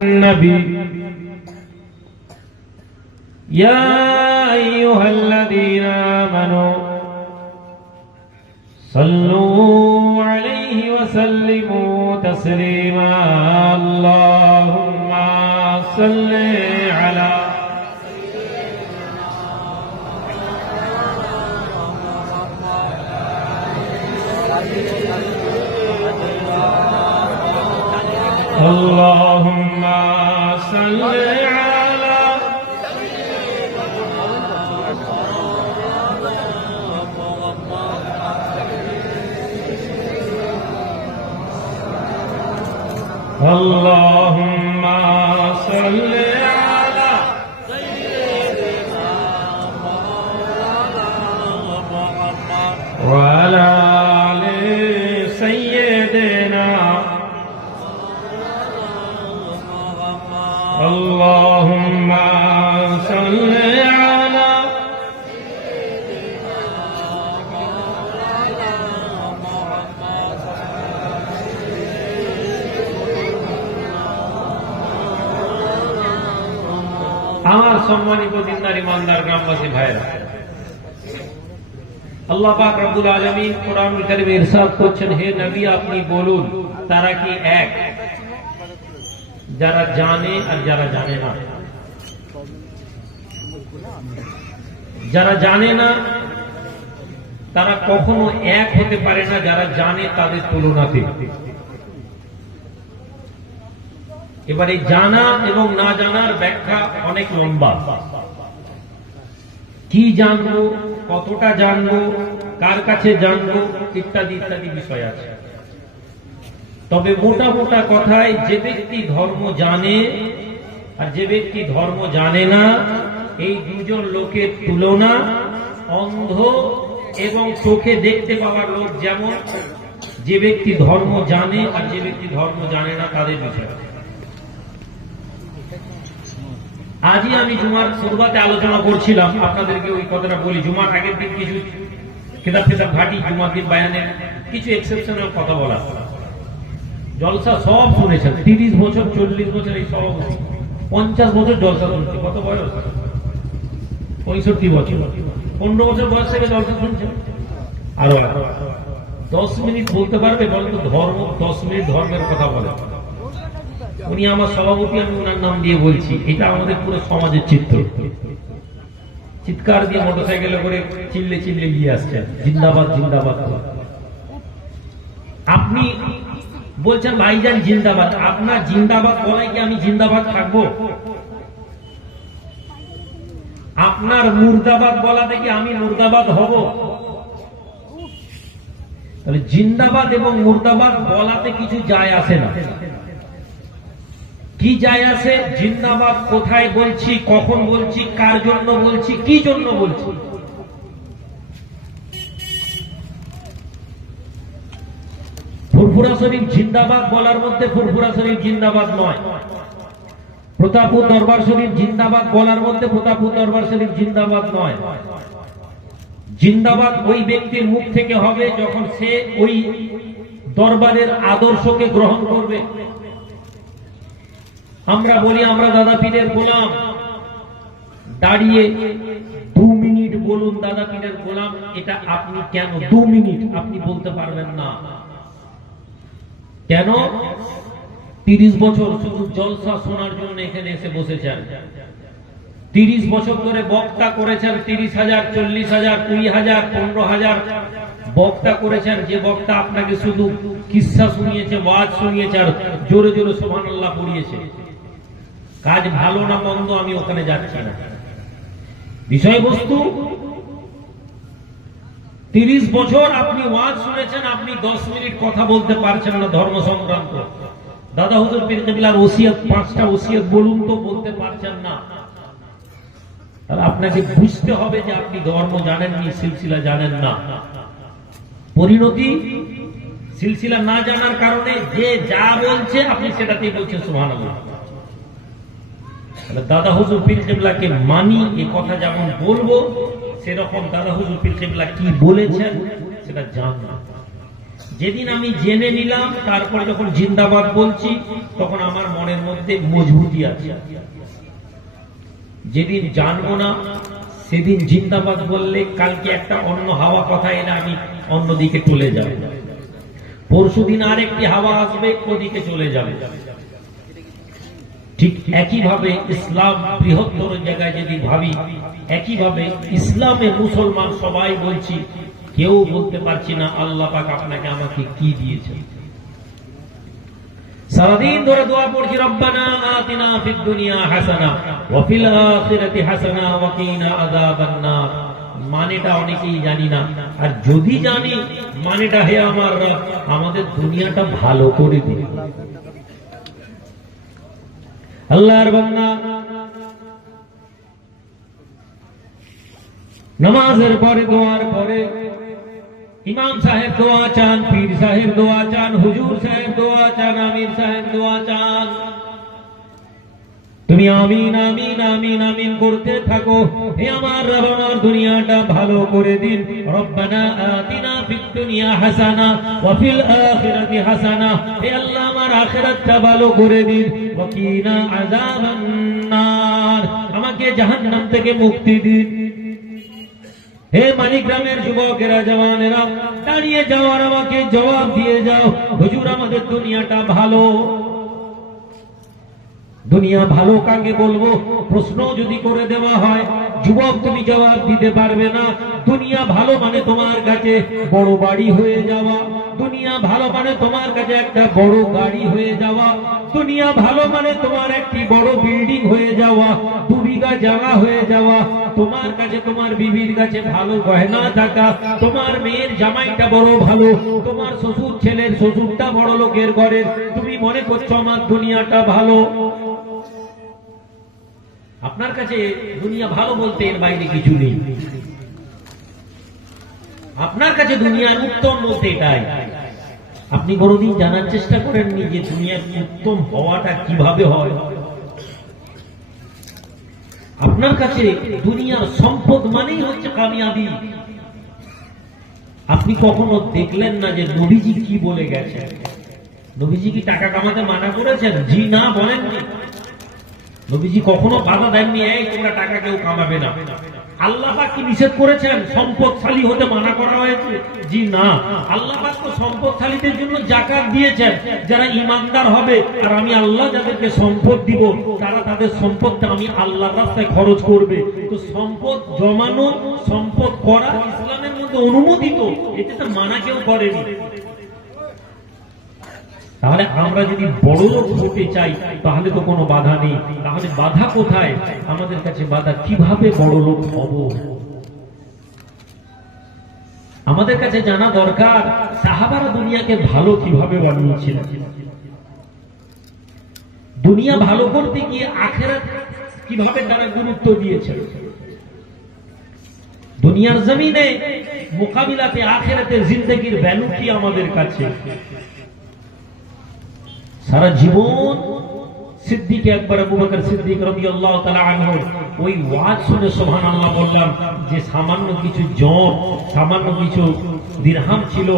النبي يا أيها الذين آمنوا صلوا عليه وسلموا تسليما اللهم صل على اللهم صل على اللهم صل على وعلى آل سيدنا اللهم صل على আমার সম্মানিত দিনদার ইমানদার গ্রামবাসী ভাইরা, আল্লাহ পাক রব্বুল আলামিন কোরআনুল কারীমে ইরশাদ করছেন, হে নবী আপনি বলুন তারা কি এক, যারা জানে আর যারা জানে না। যারা জানে না তারা কখনো এক হতে পারে না যারা জানে তাদের তুলনাতে। এবার এই জানা এবং না জানার ব্যাখ্যা অনেক লম্বা। কি জানবো, কতটা জানবো, কার কাছে জানবো, ইত্যাদি ইত্যাদি বিষয় আছে। তবে মোটা মোটা কথায় যে ব্যক্তি ধর্ম জানে আর যে ব্যক্তি ধর্ম জানে না, এই দুজন লোকের তুলনা অন্ধ এবং চোখে দেখতে পাওয়ার লোক যেমন, যে ব্যক্তি ধর্ম জানে আর যে ব্যক্তি ধর্ম জানে না তাদের বিষয়। আজই আমি জুমার শুরুতে আলোচনা করছিলাম, আপনাদেরকে ওই কথাটা বলি। জুমার আগের দিন কিছু কিতাব ঘাটি, জুমার দিন বায়ানের কিছু এক্সেপশনাল কথা বলা। জলসা সব শুনেছেন, 30 বছর 40 বছর এই সব, 50 বছর জলসা শুনছি। কত বয়স? 65 বছর। 15 বছর বয়স থেকে জলসা শুনছেন। আর 10 মিনিট বলতে পারবে? বলেন তো, ধর্ম 10 মিনিট ধর্মের কথা বলে। উনি আমার সভাপতি, আমি ওনার নাম দিয়ে বলছি। এটা আমাদের পুরো সমাজের চিত্র। চিৎকার দিয়ে মোটরসাইকেলে করে চিল্লে চিল্লে গিয়ে আসছেন, জিন্দাবাদ জিন্দাবাদ। আপনি বলছেন ভাইজান জিন্দাবাদ, আপনার জিন্দাবাদ বলায় কি আমি জিন্দাবাদ থাকবো? আপনার মুর্দাবাদ বলা থেকে আমি মুর্দাবাদ হব? তাহলে জিন্দাবাদ এবং মুর্দাবাদ বলাতে কিছু যায় আসে না। কি যায় আসে? জিন্দাবাদ কোথায় বলছি, কখন বলছি, কার জন্য বলছি, কি জন্য বলছি। ফুরফুরা শরীফ জিন্দাবাদ বলার মধ্যে ফুরফুরা শরীফ জিন্দাবাদ নয়। প্রতাপপুর দরবার শরীফ জিন্দাবাদ বলার মধ্যে প্রতাপপুর দরবার শরীফ জিন্দাবাদ নয়। জিন্দাবাদ ওই ব্যক্তির মুখ থেকে হবে যখন সে ওই দরবারের আদর্শকে গ্রহণ করবে। আমরা বলি আমরা দাদা পীরের গোলাম, দাঁড়িয়ে 2 মিনিট বলুন দাদা পীরের গোলাম। এটা আপনি কেন 2 মিনিট আপনি বলতে পারবেন না? কেন? 30 বছর শুধু জলসা শোনার জন্য এখানে এসে বসেছেন। 30 বছর ধরে বক্তা করেছেন, 30,000, 40,000, 20,000, 15,000 বক্তা করেছেন। যে বক্তা আপনাকে শুধু কিসসা শুনিয়েছে, ওয়াজ শুনিয়েছে আর জোরে জোরে সুবহানাল্লাহ পড়িয়েছে। কাজ ভালো না মন্দ আমি ওখানে যাচ্ছি না। বিষয়বস্তু, 30 বছর আপনি ওয়াজ শুনেছেন, আপনি 10 মিনিট কথা বলতে পারছেন না ধর্ম সংক্রান্ত। দাদা হুজুর পীর কেবলার ওসিয়ত, 5টা ওসিয়ত বলুন তো, বলতে পারছেন না। তাহলে আপনাকে বুঝতে হবে যে আপনি ধর্ম জানেননি, সিলসিলা জানেন না। পরিণতি, সিলসিলা না জানার কারণে যে যা বলছে আপনি সেটাতেই বলছেন সুবহানাল্লাহ। দাদা হুজুর পীর কেবলাকে মানি, এ কথা যেমন বলবো, সেরকম দাদা হুজুর পীর কেবলা কি বলেছেন সেটা জানবো। যেদিন আমি জেনে নিলাম, তারপরে যখন জিন্দাবাদ বলছি, তখন আমার মনের মধ্যে মজবুতি আছে। যেদিন জানবো না, সেদিন জিন্দাবাদ বললে কালকে একটা অন্য হাওয়া কথা এলে আমি অন্যদিকে চলে যাব, পরশুদিন আরেকটি হাওয়া আসবে, ওদিকে চলে যাবে। ঠিক একইভাবে ইসলাম বৃহত্তর জায়গায় যদি ভাবি, একইভাবে ইসলামে মুসলমান সবাই বলছি, কেউ বলতে পারছি না আল্লাহ পাক আপনাকে আমাকে কি দিয়েছেন। সারাদিন ধরে দোয়া পড়ছি, রব্বানা আতিনা ফিদ দুনিয়া হাসানা ওয়া ফিল আখিরাতি হাসানা ওয়া কিনা আযাবান নার। মানেটা অনেকেই জানি না, আর যদি জানি মানেটা, হে আমার রব আমাদের দুনিয়াটা ভালো করে দিন। আল্লাহর বান্দা নামাজের পরে, দোয়ার পরে ইমাম সাহেব দোয়া চান, পীর সাহেব দোয়া চান, হুজুর সাহেব দোয়া চান, আমির সাহেব দোয়া চান। তুমি আমিন আমিন আমিন আমিন করতে থাকো। হে আমার রব আমার দুনিয়াটা ভালো করে দিন। রব্বানা আতিনা ফিদ দুনিয়া হাসানা ওয়া ফিল আখিরাতি হাসানা। হে আল্লাহ আমার আখিরাতটা ভালো করে দিন। ওয়া কিনা আযাবান নার, আমাকে জাহান্নাম থেকে মুক্তি দিন। হে মানিকগ্রামের যুবকেরা, জওয়ানেরা, দাঁড়িয়ে যাওয়ার আমাকে জবাব দিয়ে যাও, হুজুর আমাদের দুনিয়াটা ভালো। দুনিয়া ভালো কাকে বলবো প্রশ্ন যদি করে দেওয়া হয়, যুবক তুমি জবাব দিতে পারবে না। দুনিয়া ভালো মানে তোমার কাছে বড় বাড়ি হয়ে যাওয়া, দুনিয়া ভালো মানে তোমার কাছে একটা বড় গাড়ি হয়ে যাওয়া, দুনিয়া ভালো মানে তোমার একটি বড় বিল্ডিং হয়ে যাওয়া, 2 বিঘা জায়গা হয়ে যাওয়া, তোমার কাছে তোমার বিবির কাছে ভালো গয়না থাকা, তোমার মেয়ের জামাইটা বড় ভালো, তোমার শ্বশুর ছেলের শ্বশুরটা বড় লোকের ঘরের, তুমি মনে করছো আমার দুনিয়াটা ভালো। আপনার কাছে দুনিয়া ভালো বলতে এর বাইরে কিছু নেই। আপনার কাছে দুনিয়ার উত্তম বলতে এটাই। আপনি কোনদিন জানার চেষ্টা করেননি যে দুনিয়ার উত্তম হওয়াটা কিভাবে হয়? আপনার কাছে দুনিয়ার সম্পদ মানেই হচ্ছে কামিয়াবি। আপনি কখনো দেখলেন না যে নবীজি কি বলে গেছেন? নবীজি কি টাকা কামাতে মানা করেছেন? জি না, বলেননি। নবীজি কখনো বাধা দেননি, এই তোমরা টাকা কেউ কামাবে না। আল্লাহ পাক কি নিষেধ করেছেন সম্পদশালী হতে মানা করা হয়েছে? জি না। আল্লাহ পাক তো সম্পদশালীদের জন্য যাকাত দিয়েছেন, যারা ঈমানদার হবে, আর আমি আল্লাহ যাদেরকে সম্পদ দিব তারা তাদের সম্পদটা আমি আল্লাহর রাস্তায় খরচ করবে। তো সম্পদ জমানো, সম্পদ করা ইসলামের মধ্যে অনুমোদিত, এতে তো মানা কেউ করেনি। তাহলে আমরা যদি বড় লোক হতে চাই তাহলে তো কোনো বাধা নেই। তাহলে বাধা কোথায়? আমাদের কাছে বাধা কিভাবে বড় লোক হব। আমাদের কাছে জানা দরকার সাহাবারা দুনিয়াকে ভালো কিভাবে বানিয়েছিলেন। দুনিয়া ভালো করতে গিয়ে আখিরাত কিভাবে তারা গুরুত্ব দিয়েছেন। দুনিয়ার জমিনে মোকাবিলাতে আখিরাতের জিন্দেগির ভ্যালু কি আমাদের কাছে। সারা জীবন সিদ্দিক আকবর আবু বকর সিদ্দিক রাদিয়াল্লাহু তাআলা আনহু ওই ওয়াজ শুনে সুবহানাল্লাহ বললাম যে সামান্য কিছু জব, সামান্য কিছু দিরহাম ছিল।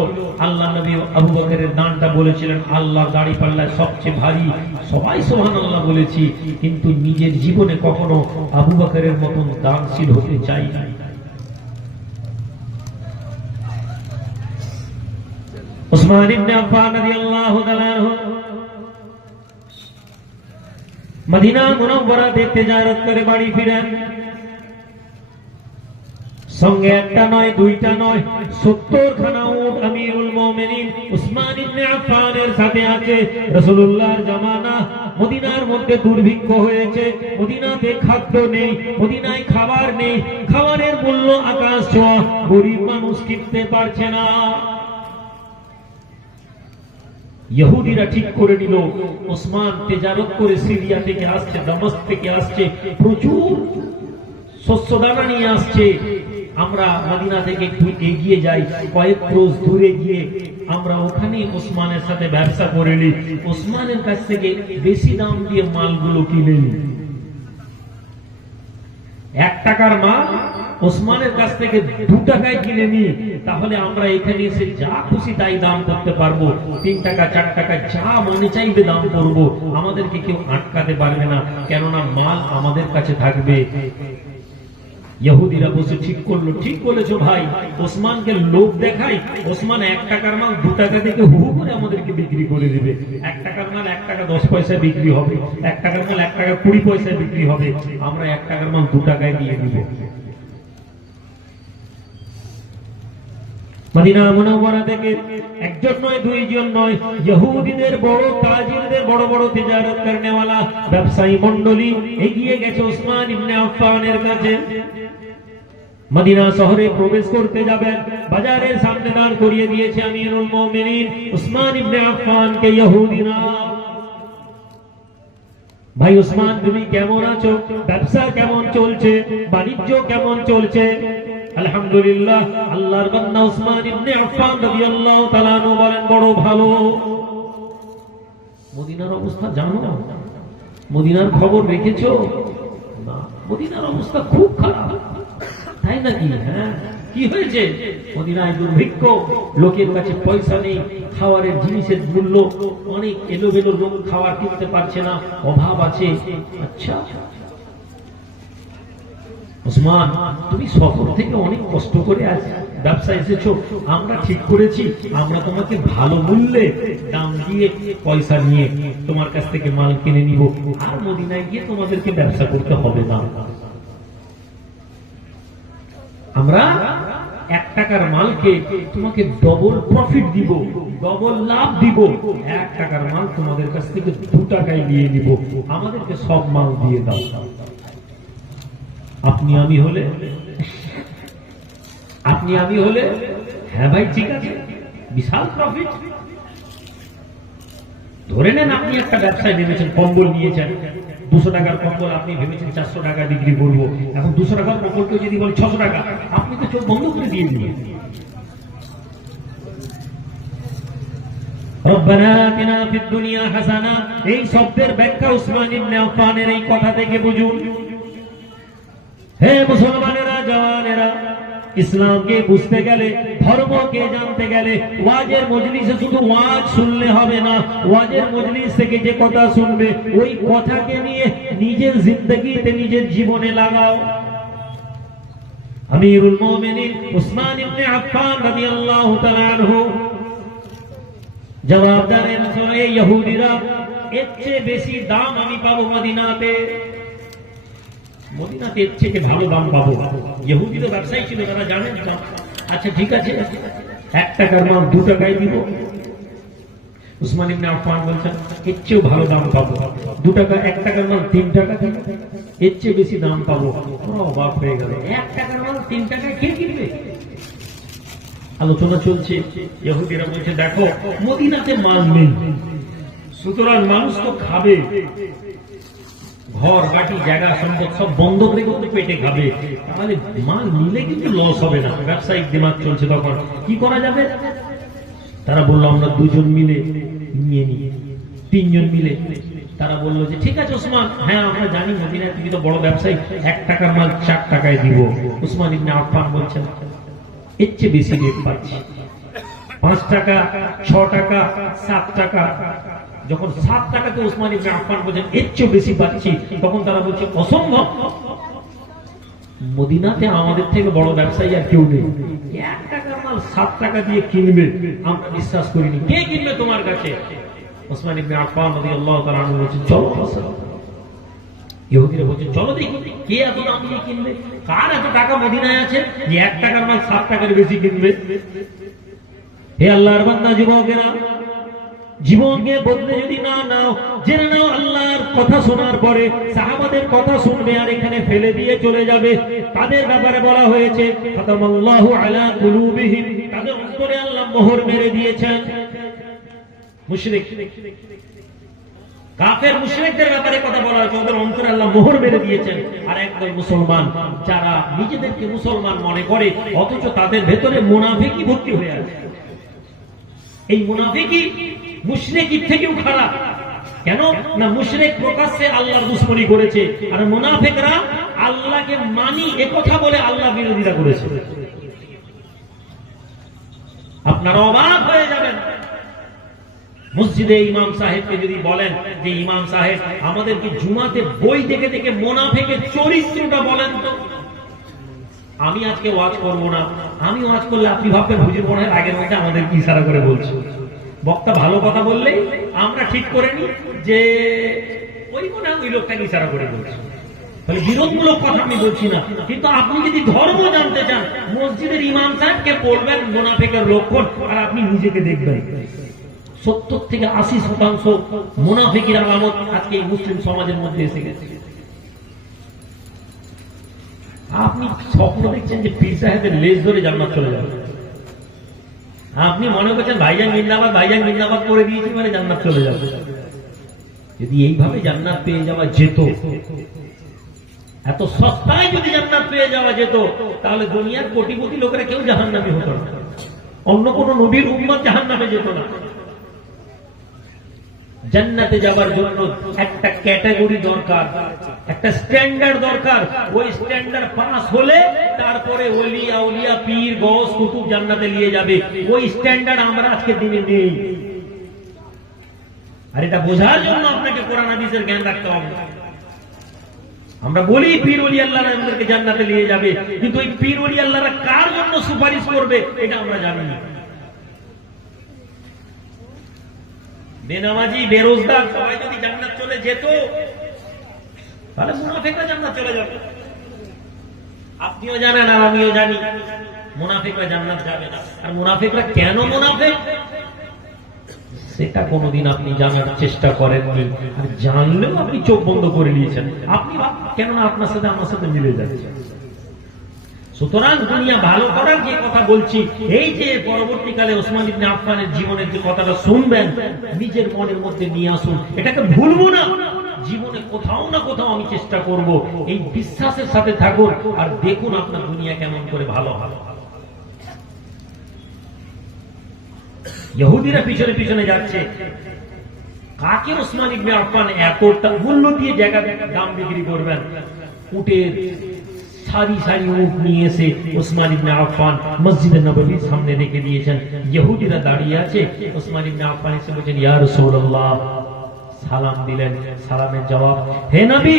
আল্লাহ নবী আবু বকরের দানটা বলেছিলেন আল্লাহর দাড়ি পাল্লায় সবচেয়ে ভারী। সবাই সুবহানাল্লাহ বলেছি, কিন্তু নিজের জীবনে কখনো আবু বকরের মতন দানশীল হতে চাই না। উসমান ইবনে আফফান রাদিয়াল্লাহু তাআলা আনহু মদিনা মুনাওয়ারাতে তিজারত করে বাড়ি ফিরেন। সঙ্গে একটা নয়, দুইটা নয়, 70 খানা উট আমিরুল মুমিনিন উসমান ইবনে আফফানের সাথে আছে। রাসূলুল্লাহর জামানা, মদিনার মধ্যে দুর্ভিক্ষ হয়েছে, মদিনাতে খাদ্য নেই, মদিনায় খাবার নেই, খাবারের মূল্য আকাশ ছোঁয়া, গরিব মানুষ কিনতে পারছে না। ইহুদিরা ঠিক করে নিল ওসমান তেজারত করে সিরিয়া থেকে আসছে, দামাস্ক থেকে আসছে, প্রচুর শস্য দানা নিয়ে আসছে। আমরা মদিনা থেকে একটু এগিয়ে যাই, কয়েক ক্রোশ দূরে গিয়ে আমরা ওখানে ওসমানের সাথে ব্যবসা করে নিই, ওসমানের কাছ থেকে বেশি দাম দিয়ে মালগুলো কিনে নিই। 1 টাকার মাল ওসমানের কাছ থেকে 2 টাকায় কিনে নিই, তাহলে আমরা এখানে এসে যা খুশি তাই দাম করতে পারবো। 3 টাকা 4 টাকা যা মনে চাইবে দাম করবো, আমাদেরকে কেউ আটকাতে পারবে না, কেননা মাল আমাদের কাছে থাকবে। ইহুদিরা বসে ঠিক করলো, ঠিক বলেছো ভাই, ওসমানকে লোভ দেখাই, ওসমান 1 টাকার মাল 2 টাকা থেকে হু করে আমাদেরকে বিক্রি করে দিবে। 1 টাকার মাল 1 টাকা 10 পয়সায় বিক্রি হবে, 1 টাকার মাল 1 টাকা 20 পয়সায় বিক্রি হবে, আমরা 1 টাকার মাল 2 টাকায় দিয়ে দিব। মদিনা মুনাওয়ারা থেকে একজন নয়, 2 জন নয়, ইহুদিদের বড় তাজিরদের, বড় বড় তিজারত করনেওয়ালা ব্যবসায়ী মণ্ডলী এগিয়ে গেছে ওসমান ইবনে আফফানের কাছে। মদিনা শহরে প্রবেশ করতে যাবেন, বাজারের সামনে দাঁড় করিয়ে দিয়েছে আমিরুল মুমিনিন ওসমান ইবনে আফফানকে ইহুদিরা। ভাই ওসমান, তুমি কেমন আছো? ব্যবসা কেমন চলছে? বাণিজ্য কেমন চলছে? আলহামদুলিল্লাহ, আল্লাহর বান্দা ওসমান ইবনে আফফান রাদিয়াল্লাহু তাআলা আনহু বলেন, বড় ভালো। মদিনার অবস্থা জানো? মদিনার খবর রেখেছো? না, মদিনার অবস্থা খুব খারাপ। তাই নাকি? হ্যাঁ, কি হয়েছে? মদিনায় দুর্ভিক্ষ, লোকের কাছে পয়সা নেই, খাওয়ারের জিনিসের মূল্য অনেক এলোমেলো, লোক খাবার কিনতে পারছে না, অভাব আছে। আচ্ছা ওসমান, তুমি সফর থেকে অনেক কষ্ট করে আজ ব্যবসা এসেছো, আমরা ঠিক করেছি আমরা তোমাকে ভালো মূল্যে দাম দিয়ে পয়সা নিয়ে তোমার কাছ থেকে মাল কিনে নিব, আর মদিনায় গিয়ে তোমাদেরকে ব্যবসা করতে হবে না। আমরা 1 টাকার মালকে তোমাকে ডবল প্রফিট দিব, ডবল লাভ দিব। 1 টাকার মাল তোমাদের কাছ থেকে 2 টাকায় নিয়ে নিব, আমাদেরকে সব মাল দিয়ে দাও। আপনি আমি হলে হ্যাঁ ভাই ঠিক আছে, বিশাল প্রফিট। ধরে নেন আপনি একটা ব্যবসায় নেমেছেন, কম্বল নিয়েছেন, 200 টাকার কম্বল আপনি ভেবেছেন 400 টাকা বিক্রি করবো। এখন 200 টাকার কম্বলকে যদি বলে 600 টাকা, আপনি তো চোখ বন্ধ করে দিয়ে দিলেন। রব্বানা আতিনা ফিদ দুনিয়া হাসানা, এই শব্দের ব্যাখ্যা ওসমান ইবনে আফফানের এই কথা থেকে বুঝুন। হে মুসলমানেরা, জওয়ানেরা, ইসলামকে বুঝতে গেলে, ধর্মকে জানতে গেলে ওয়াজের মজলিসে শুধু ওয়াজ শুনলে হবে না, ওয়াজের মজলিস থেকে যে কথা শুনবে ওই কথাকে নিয়ে নিজের জিন্দেগিতে, নিজের জীবনে লাগাও। আমিরুল মুমিনিন ওসমান ইবনে আফফান রাদিয়াল্লাহু তাআলা আনহু জবাব দেন, এই ইহুদিরা এর চেয়ে বেশি দাম আমি পাবো মদিনাতে, মদিনাতে এর থেকে ভালো দাম পাবো। ইহুদিরা ব্যবসায়ী ছিল, তারা জানেন। আচ্ছা ঠিক আছে, 1 টাকার মাল 2 টাকায় দিব। ওসমান ইবনে আফফান বলছেন এর চেয়েও ভালো দাম পাবো, 2 টাকা, 1 টাকার মাল 3 টাকা, এর চেয়ে বেশি দাম পাবো। ওরা অবাক হয়ে গেল, 1 টাকার মাল 3 টাকায় কে কিনবে? আলোচনা চলছে, ইহুদিরা বলছে দেখো মদিনাতে মাল নেই, সুতরাং মানুষ তো খাবে, ঘর গাটি জায়গা সম্পদ সব বন্ধক রেখে তো পেটে খাবে, তাহলে মাল নিলে কিন্তু লস হবে না। ব্যবসায়িক দিমাগ চলছে, তখন কি করা যাবে? তারা বললো আমরা 2 জন মিলে নিয়ে নিই, 3 জন মিলে। তারা বললো যে ঠিক আছে ওসমান, হ্যাঁ আমরা জানি মদিনায় তুমি তো বড় ব্যবসায়ী, 1 টাকার মাল 4 টাকায় দিব। ওসমান ইবনে আফফান বলছেন এর চেয়ে বেশি রেট পাচ্ছি, 5 টাকা, 6 টাকা, 7 টাকা। যখন 7 টাকাতে ওসমান ইবনে আফফান বলেন এর চেয়ে বেশি পাচ্ছি, তখন তারা বলছে অসম্ভব, মদিনাতে আমাদের থেকে বড় ব্যবসায়ী আর কেউ নেই, 1 টাকার মাল 7 টাকা দিয়ে কিনবে, আমরা বিশ্বাস করিনি। কে কিনবে তোমার কাছে? ওসমান ইবনে আফফান রাদিয়াল্লাহু তাআলা আনহু বলেছেন চলো। ইহুদিরা বলছে চলো দেখি কে এত দাম দিয়ে কিনবে, কার এত টাকা মদিনায় আছে যে 1 টাকার মাল 7 টাকার বেশি কিনবে। হে আল্লাহর বান্দা যুবকেরা, জীবনকে বদলে যদি না নাও, জেনে নাও আল্লাহর কথা শোনার পরে সাহাবাদের কথা শুনবে আর এখানে ফেলে দিয়ে চলে যাবে। তাদের ব্যাপারে বলা হয়েছে খাতামাল্লাহু আলা কুলুবিহিম, তাদের অন্তরে আল্লাহ মোহর মেরে দিয়েছেন। মুশরিক কাফের মুশরিকদের ব্যাপারে কথা বলা হয়েছে, ওদের অন্তরে আল্লাহ মোহর মেরে দিয়েছেন। আর একদল মুসলমান যারা নিজেদেরকে মুসলমান মনে করে অথচ তাদের ভেতরে মুনাফিকি ভর্তি হয়ে আছে। এই মুনাফিকি মুশরিকের থেকেও খারাপ। কেন না মুশরিক প্রকাশ্যে আল্লাহর দুশমনি করেছে, আর মুনাফিকরা আল্লাহকে মানি একথা বলে আল্লাহ বিরোধিতা করেছে। আপনারা অবাক হয়ে যাবেন, মসজিদে ইমাম সাহেবকে যদি বলেন যে ইমাম সাহেব আমাদেরকে জুমাতে বই দেখে দেখে মুনাফিকের চরিত্রটা বলেন তো, আমি আজকে ওয়াজ করব না, আমি ওয়াজ করলে আপনি ভাববেন হুজুর মনে হয় আগের মধ্যে আমাদের কি ইশারা করে বলছে। বক্তা ভালো কথা বললেই আমরা ঠিক করে নি যে ওই মনে হয় ওই লোকটাকে ইশারা করে বলছে। তাহলে বিরোধমূলক কথা আমি বলছি না, কিন্তু আপনি যদি ধর্ম জানতে চান মসজিদের ইমাম সাহেবকে বলবেন মুনাফিকের লক্ষণ, আর আপনি নিজেকে দেখবেন 70 থেকে 80% মুনাফিকের আলামত আজকে এই মুসলিম সমাজের মধ্যে এসে গেছে। আপনি স্বপ্ন দেখছেন যে পীর সাহেবের লেজ ধরে জান্নাত চলে যাবে, আপনি মনে করছেন ভাইজান জিন্দাবাদ ভাইজান জিন্দাবাদ করে দিয়েছি মানে জান্নাত চলে যাবে। যদি এইভাবে জান্নাত পেয়ে যাওয়া যেত, এত সস্তায় যদি জান্নাত পেয়ে যাওয়া যেত, তাহলে দুনিয়ার কোটিপতি লোকেরা কেউ জাহান্নামী হতো না, অন্য কোন নবীর উম্মত জাহান্নামে যেত না। জান্নাতে যাবার জন্য একটা ক্যাটাগরি দরকার, একটা স্ট্যান্ডার্ড দরকার। ওই স্ট্যান্ডার্ড পাস হলে তারপরে ওলি আউলিয়া পীর গৌস কুতুব জান্নাতে নিয়ে যাবে। ওই স্ট্যান্ডার্ড আমরা আজকে দিনে নেই। আর এটা বোঝার জন্য আপনাকে কোরআন হাদিসের জ্ঞান রাখতে হবে। আমরা বলি পীর ওলি আল্লাহরা আমাদেরকে জান্নাতে নিয়ে যাবে, কিন্তু ওই পীর ওলি আল্লাহরা কার জন্য সুপারিশ করবে এটা আমরা জানি না। বেনামাজি বেরোজগার সবাই যদি জান্নাত চলে যেত, তাহলে মুনাফিকরা জান্নাত চলে যাবে। আপনিও জানেন আর আমিও জানি মুনাফিকরা জান্নাত যাবে না। আর মুনাফিকরা কেন মুনাফিক সেটা কোনোদিন আপনি জানার চেষ্টা করেননি, আর জানলেও আপনি চোখ বন্ধ করে নিয়েছেন। আপনি কেননা আপনার সাথে আমার সাথে মিলে যাচ্ছে। সুতরাং দুনিয়া ভালো করার যে কথা বলছি, এই যে পরবর্তীকালে ওসমান ইবনে আফফানের জীবনের যে কথাটা শুনবেন, নিজের মনের মধ্যে নিয়ে আসুন, এটাকে ভুলবো না। জীবনে কোথাও না কোথাও আমি চেষ্টা করব, এই বিশ্বাসের সাথে থাকুন আর দেখুন আপনার দুনিয়া কেমন করে ভালো ভালো। ইহুদিরা পিছনে পিছনে যাচ্ছে, কাকে ওসমান ইবনে আফফান এতটা মূল্য দিয়ে জায়গা দাম বিক্রি করবেন? উটের সারি সারি উট নিয়ে এসে ওসমান ইবনে আফফান মসজিদে নববীর সামনে রেখে দিয়েছেন। ইহুদিরা দাঁড়িয়ে আছে, ওসমান ইবনে আফফান এসে বলেছেন ইয়া রাসূলুল্লাহ, সালাম দিলেন। সালামের জবাব, হে নবী,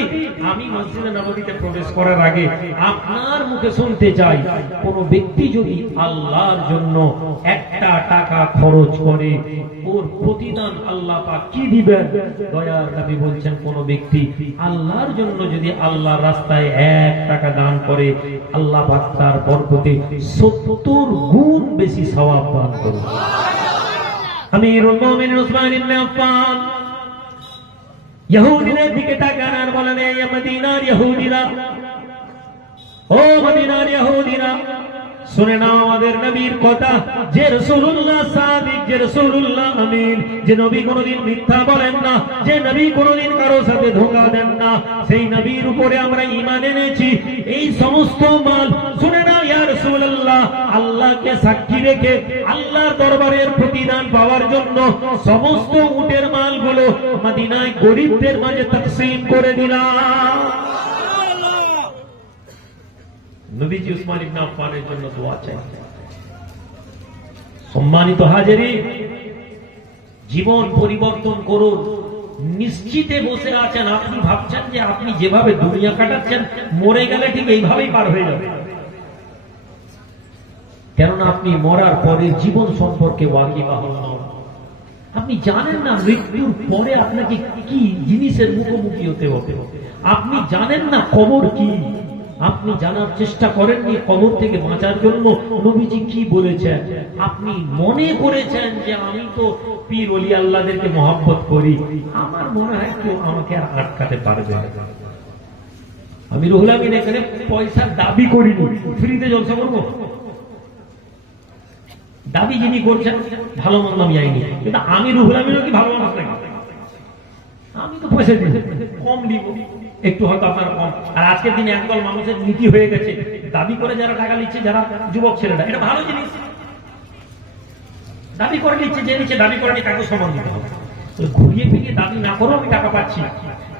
আমি মসজিদে নববীতে প্রবেশ করার আগে আপনার মুখে শুনতে চাই, কোন ব্যক্তি যদি আল্লাহর জন্য একটা টাকা খরচ করে ওর প্রতিদান আল্লাহ পাক কি দিবেন? দয়ার নবী বলছেন, কোন ব্যক্তি আল্লাহর জন্য যদি আল্লাহর রাস্তায় 1 টাকা দান করে, আল্লাহ পাক তার বরকতে 70 গুণ বেশি সওয়াব দান করবেন। আমিরুল মুমিনিন ওসমান ইবনে আফফান ইহুদিদের দিকে তাকান আর বলেন, এই মদিনার ইহুদিরা, ও মদিনার ইহুদিরা, শুনে নাও আমাদের নবীর কথা, যে রাসূলুল্লাহ সাদিক, যে রাসূলুল্লাহ আমিন, যে নবী কোনদিন মিথ্যা বলেন না, যে নবী কোনদিন কারো সাথে ধোঁকা দেন না, সেই নবীর উপরে আমরা ঈমান এনেছি। এই সমস্ত মাল, শুনে নাও ইয়া রাসূলুল্লাহ, আল্লাহকে সাক্ষী রেখে আল্লাহর দরবারের প্রতিদান পাওয়ার জন্য সমস্ত উটের মালগুলো মদিনায় গরিবদের মাঝে তাকসীম করে দিলাম। নবীজি ওসমান ইবনে আফফানের জন্য দোয়া চাই। সম্মানিত হাজিরিন, জীবন পরিবর্তন করুন। নিশ্চিতে বসে আছেন, আপনি ভাবছেন যে আপনি যেভাবে দুনিয়া কাটাচ্ছেন মরে গেলে ঠিক এইভাবেই পার হয়ে যাবে, কেননা আপনি মরার পরে জীবন সম্পর্কে ওয়াকিবহাল নন। আপনি জানেন না মৃত্যুর পরে আপনাকে কি জিনিসের মুখোমুখি হতে হবে। আপনি জানেন না কবর কি, আপনি জানার চেষ্টা করেননি কবর থেকে বাঁচার জন্য নবীজি কি বলেছেন। আপনি মনে করেছেন যে আমি তো পীর ওলি আল্লাহদেরকে মহব্বত করি, আমার মনে হয় কেউ আমাকে আর আটকাতে পারবে না। আমি রুহুল আমিন এখানে পয়সার দাবি করিনি, ফ্রিতে জলসা করবো। দাবি যিনি করছেন ভালো মন্দ আমি যাইনি, কিন্তু আমি রুহুল আমিনও কি ভালো মানুষ নাকি? আমি তো পয়সা দিই, কম দিব একটু, হয়তো আপনারা কম। আর আজকের দিনে একদল মানুষের নীতি হয়ে গেছে, দাবি করে যারা টাকা নিচ্ছে, যারা যুবক ছেলেরা, এটা ভালো জিনিস। দাবি করে নিচ্ছে, যে নিচ্ছে দাবি করে নি তাকে সমান দিতে হবে। ঘুরিয়ে ফিরিয়ে দাবি না করেও আমি টাকা পাচ্ছি,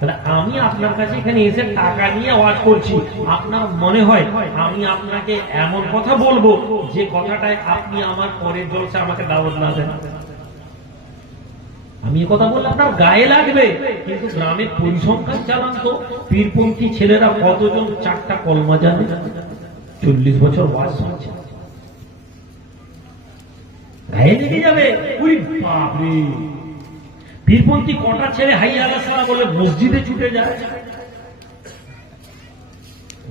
তাহলে আমি আপনার কাছে এখানে এসে টাকা নিয়ে ওয়াজ করছি, আপনার মনে হয় আমি আপনাকে এমন কথা বলবো যে কথাটায় আপনি আমার পরের জলসা আমাকে দাওয়াত না দেন? আমি এ কথা বললে আপনার গায়ে লাগবে, কিন্তু গ্রামে পরিসংখ্যান চালান তো পীরপন্থী ছেলেরা কতজন 4টা কলমা জানে, 40 বছর ওয়াজ শুনছে, গায়ে লেগে যাবে। ওরে বাপরে, পীরপন্থী কটা ছেলে হাইয়া আলাস সালাহ বলে মসজিদে ছুটে যায়।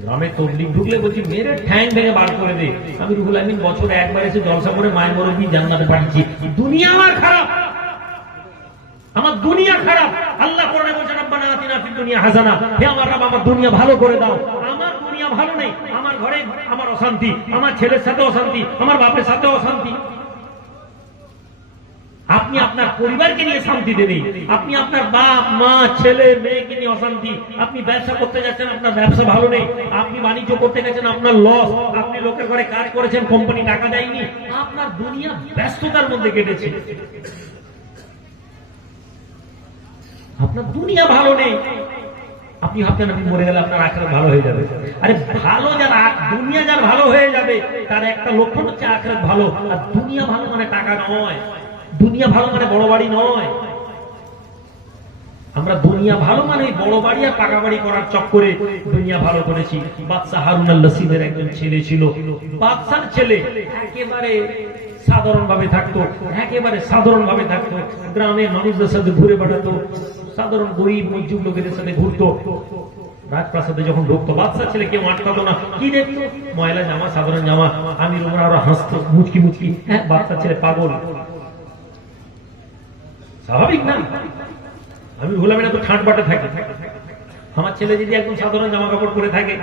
গ্রামে তবলিগ ঢুকলে বলছি মেরে ঠ্যাং ভেঙে বার করে দে। আমি রুহুল আমিন বছরে একবার এসে জলসা করে মায়ের মুরব্বি জান্নাতে পাঠিয়েছি। দুনিয়া আমার খারাপ, আমার দুনিয়া খারাপ। আল্লাহ কোরআনে বলেছেন রব্বানা আতিনা ফিদ দুনিয়া হাসানা, হে আমার রব আমার দুনিয়া ভালো করে দাও। আমার দুনিয়া ভালো নেই, আমার ঘরে আমার অশান্তি, আমার ছেলের সাথে অশান্তি, আমার বাপের সাথে অশান্তি। আপনি আপনার পরিবারকে নিয়ে শান্তিতে নেই, আপনি আপনার বাপ মা ছেলে মেয়েকে নিয়ে অশান্তি। আপনি ব্যবসা করতে যাচ্ছেন, আপনার ব্যবসা ভালো নেই। আপনি বাণিজ্য করতে গেছেন, আপনার লস। আপনি লোকের ঘরে কাজ করেছেন, কোম্পানি টাকা দেয়নি। আপনার দুনিয়া ব্যস্ততার মধ্যে কেটেছে, আপনার দুনিয়া ভালো নেই। আপনি ভাবছেন আপনি মরে গেলে আপনার আখিরাত ভালো হয়ে যাবে। আরে ভালো যার দুনিয়া যার ভালো হয়ে যাবে তার একটা লক্ষণ হচ্ছে আখিরাত ভালো। আর দুনিয়া ভালো মানে টাকা নয়, দুনিয়া ভালো মানে বড় বাড়ি নয়। আমরা দুনিয়া ভালো মানে বড় বাড়ি আর পাকা বাড়ি করার চক্করে দুনিয়া ভালো করেছি। বাদশাহ হারুন আল রশিদের একজন ছেলে ছিল, বাদশার ছেলে একেবারে সাধারণ ভাবে থাকতো, একেবারে সাধারণ ভাবে থাকতো, গ্রামের মানুষদের সাথে ঘুরে বেড়াতো, সাধারণ গরিব মজদুর লোকেদের সাথে ঘুরতো। রাজপ্রাসাদে যখন ঢুকতো বাদশার ছেলে কেউ আটকাতো না, কি দেখতো ময়লা জামা সাধারণ জামা, আমির ওমরা ওরা হাসতো মুচকি মুচকি, হ্যাঁ বাদশার ছেলে পাগল, স্বাভাবিক না। আমি ভুলাম না তো ঠাট বাটে থাকে, আমার ছেলে যদি একদম সাধারণ জামা কাপড় পরে থাকে,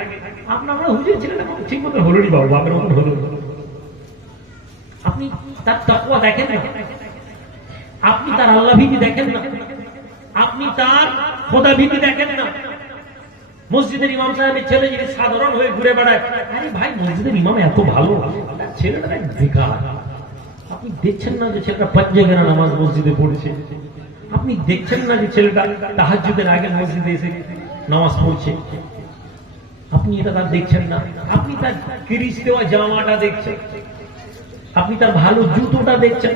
আপনার হুজুর ছিলেন ঠিক মতো হলো নি বাবু, বাপের মতন হলো। আপনি তার তাকওয়া দেখেন না, আপনি তার আল্লাহ ভীতি দেখেন না, আপনি তার খোদা ভীতি দেখেন না। মসজিদের ইমাম সাহেবের ছেলে যদি সাধারণ হয়ে ঘুরে বেড়ায়, আরে ভাই মসজিদের ইমাম এত ভালো, ছেলেটা বেকার। আপনি দেখছেন না যে ছেলেটা পাঁচজেরা নামাজ মসজিদে পড়ছে, আপনি দেখছেন না যে ছেলেটা তাহাজ্জুদের আগে মসজিদে এসে নামাজ পড়ছে, আপনি এটা তার দেখছেন না। আপনি তার কিরিশ দেওয়া জামাটা দেখছেন, আপনি তার ভালো জুতোটা দেখছেন।